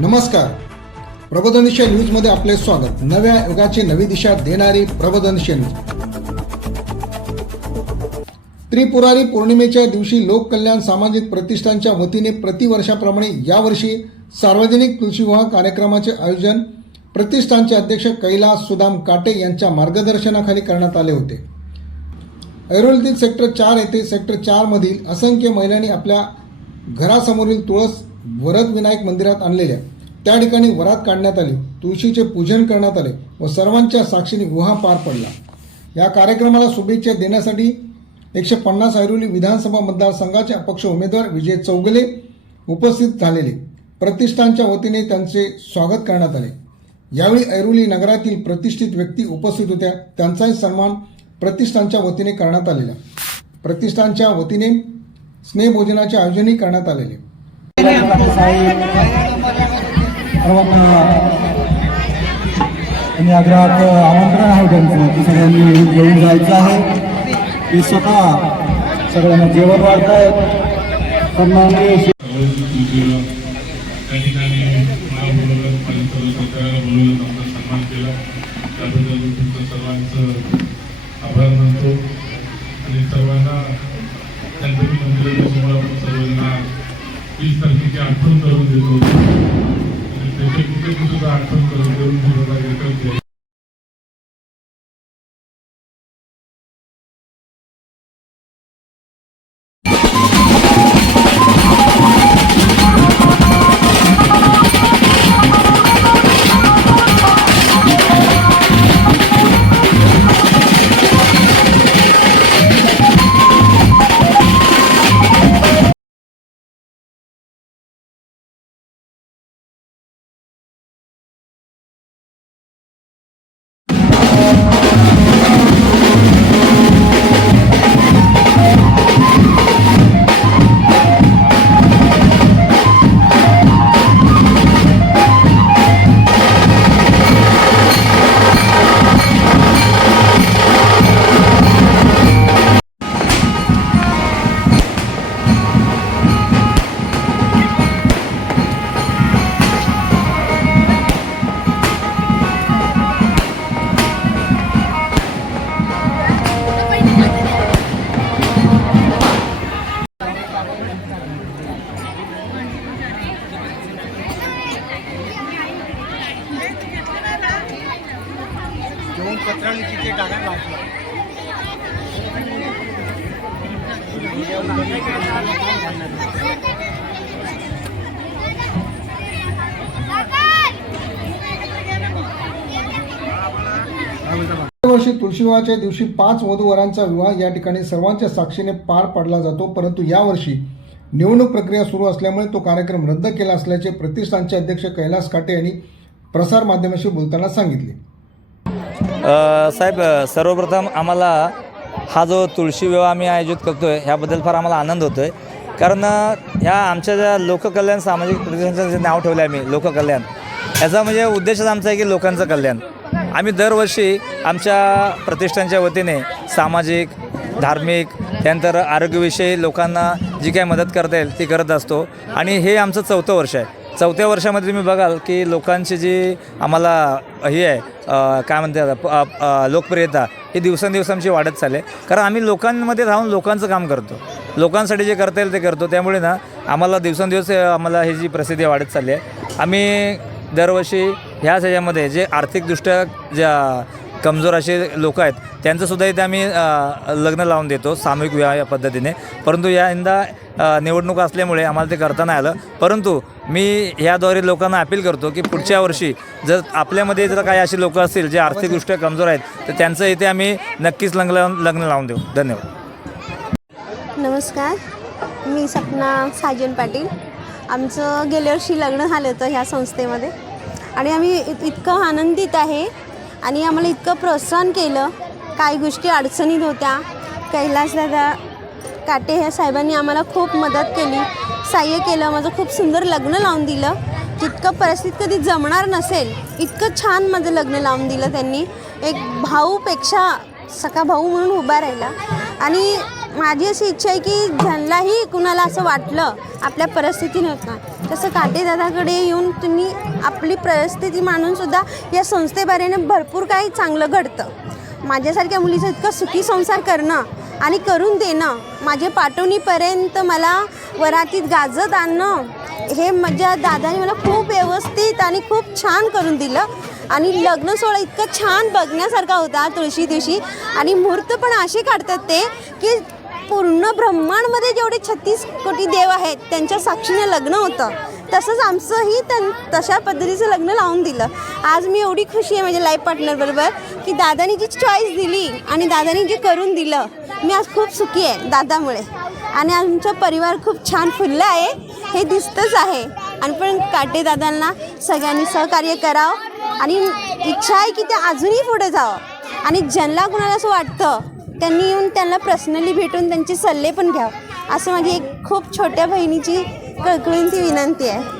नमस्कार. प्रबोधनिशय न्यूजमध्ये आपले स्वागत. नव्या युगाची नवी दिशा देणारी प्रबोधनशील न्यूज त्रिपुरारी पौर्णिमेच्या दिवशी लोककल्याण सामाजिक प्रतिष्ठानच्या वतीने प्रतिवर्षाप्रमाणे यावर्षी सार्वजनिक तुळशीविवाह कार्यक्रमाचे आयोजन प्रतिष्ठानचे अध्यक्ष कैलास सुदाम काटे यांच्या मार्गदर्शनाखाली करण्यात आले होते. ऐरोलीतील सेक्टर चार येथे सेक्टर चारमधील असंख्य महिलांनी आपल्या घरासमोरील तुळस वरद विनायक मंदिरात आणलेल्या त्या ठिकाणी वरात काढण्यात आली तुळशीचे पूजन करण्यात आले व सर्वांच्या साक्षीने गुहा पार पडला. या कार्यक्रमाला शुभेच्छा देण्यासाठी एकशे पन्नास ऐरोली विधानसभा मतदारसंघाचे अपक्ष उमेदवार विजय चौगले उपस्थित झालेले. प्रतिष्ठानच्या वतीने त्यांचे स्वागत करण्यात आले. यावेळी ऐरोली नगरातील प्रतिष्ठित व्यक्ती उपस्थित होत्या. त्यांचाही सन्मान प्रतिष्ठानच्या वतीने करण्यात आलेला. प्रतिष्ठानच्या वतीने स्नेहभोजनाचे आयोजनही करण्यात आलेले. सर्वांना आणि आग्रहात आमंत्रण आहे त्यांचं. की सगळ्यांनी घेऊन जायचं आहे. की स्वतः सगळ्यांना जेवण वाढत सन्माननीय केलं त्या ठिकाणी मला बोलवलं बोलवलं आमचा सन्मान केला. त्याबद्दल तुमचं सर्वांचं आभार मानतो. आणि सर्वांना त्यांचं मी मंदिर सर्वांना वीस तारखेची आठवण करून देतो. सुद्धा आठवण करून देऊन सर्वांना एकत्र घेऊन दरवर्षी तुळशीविवाहाच्या दिवशी पाच वधूवरांचा विवाह या ठिकाणी सर्वांच्या साक्षीने पार पाडला जातो. परंतु यावर्षी निवडणूक प्रक्रिया सुरू असल्यामुळे तो कार्यक्रम रद्द केला असल्याचे प्रतिष्ठानचे अध्यक्ष कैलास काटे यांनी प्रसारमाध्यमाशी बोलताना सांगितले. साहेब सर्वप्रथम आम्हाला हा जो तुळशी विवाह आम्ही आयोजित करतो आहे ह्याबद्दल फार आम्हाला आनंद होतो आहे कारण ह्या आमच्या ज्या लोककल्याण सामाजिक प्रतिष्ठानचं जे नाव ठेवलं आहे आम्ही लोककल्याण याचा म्हणजे उद्देशच आमचा आहे की लोकांचं कल्याण. आम्ही दरवर्षी आमच्या प्रतिष्ठानच्या वतीने सामाजिक धार्मिक त्यानंतर आरोग्यविषयी लोकांना जी काही मदत करता येईल ती करत असतो. आणि हे आमचं चौथं वर्ष आहे. चौथ्या वर्षामध्ये तुम्ही बघाल की लोकांची जी आम्हाला हे आहे काय म्हणतात प- लोकप्रियता ही दिवसेंदिवस आमची वाढत चालली आहे. कारण आम्ही लोकांमध्ये राहून लोकांचं काम करतो. लोकांसाठी जे करता येईल ते करतो. त्यामुळे ना आम्हाला दिवसेंदिवस आम्हाला ही जी प्रसिद्धी वाढत चालली आहे. आम्ही दरवर्षी ह्याच ह्याच्यामध्ये जे आर्थिकदृष्ट्या ज्या कमजोर असे लोक आहेत. त्यांचंसुद्धा इथे आम्ही लग्न लावून देतो सामूहिक विवाह या पद्धतीने. परंतु या यंदा निवडणूक असल्यामुळे आम्हाला ते करता नाही आलं. परंतु मी ह्याद्वारे लोकांना अपील करतो की पुढच्या वर्षी जर आपल्यामध्ये जर काही अशी लोकं असतील जे आर्थिकदृष्ट्या कमजोर आहेत तर त्यांचं इथे आम्ही नक्कीच लग्न लग्न लावून देऊ. धन्यवाद. नमस्कार. मी सपना साजन पाटील. आमचं गेल्या वर्षी लग्न झालं होतं ह्या संस्थेमध्ये. आणि आम्ही इत इतकं आनंदित आहे आणि आम्हाला इतकं प्रोत्साहन केलं. काही गोष्टी अडचणीत होत्या. कैलासदादा काटे ह्या साहेबांनी आम्हाला खूप मदत केली. सहाय्य केलं माझं खूप सुंदर लग्न लावून दिलं. जितकं परिस्थिती कधी जमणार नसेल इतकं छान माझं लग्न लावून दिलं त्यांनी. एक भाऊपेक्षा सखा भाऊ म्हणून उभा राहिला. आणि माझी अशी इच्छा आहे की ज्यांनाही कुणाला असं वाटलं आपल्या परिस्थिती नव्हता तसं काटेदादाकडे येऊन तुम्ही आपली परिस्थिती मानूनसुद्धा या संस्थेबारेने भरपूर काही चांगलं घडतं. माझ्यासारख्या मुलीचं इतकं सुखी संसार करणं आणि करून देणं माझे पाठवणीपर्यंत मला वरातीत गाजत आणणं हे माझ्या दादाने मला खूप व्यवस्थित आणि खूप छान करून दिलं. आणि लग्न सोहळा इतका छान बघण्यासारखा होता तुळशी दिवशी. आणि मुहूर्त पण असे काढतात ते की पूर्ण ब्रह्मांडमध्ये जेवढे छत्तीस कोटी देव आहेत त्यांच्या साक्षीने लग्न होतं. तसंच आमचंही त्यां तशा पद्धतीचं लग्न लावून दिलं. आज मी एवढी खुशी आहे माझ्या लाईफ पार्टनरबरोबर की दादानी जी चॉईस दिली आणि दादानी जे करून दिलं मी आज खूप सुखी आहे दादामुळे. आणि आमचा परिवार खूप छान फुलला आहे हे दिसतंच आहे. आणि पण काटे दादांना सगळ्यांनी सहकार्य करावं. आणि इच्छा आहे की ते अजूनही पुढे जावं. आणि ज्यांना कुणाला असं वाटतं त्यांनी येऊन त्यांना पर्सनली भेटून त्यांचे सल्ले पण घ्यावं. असं माझी एक खूप छोट्या बहिणीची कळकळींची विनंती आहे.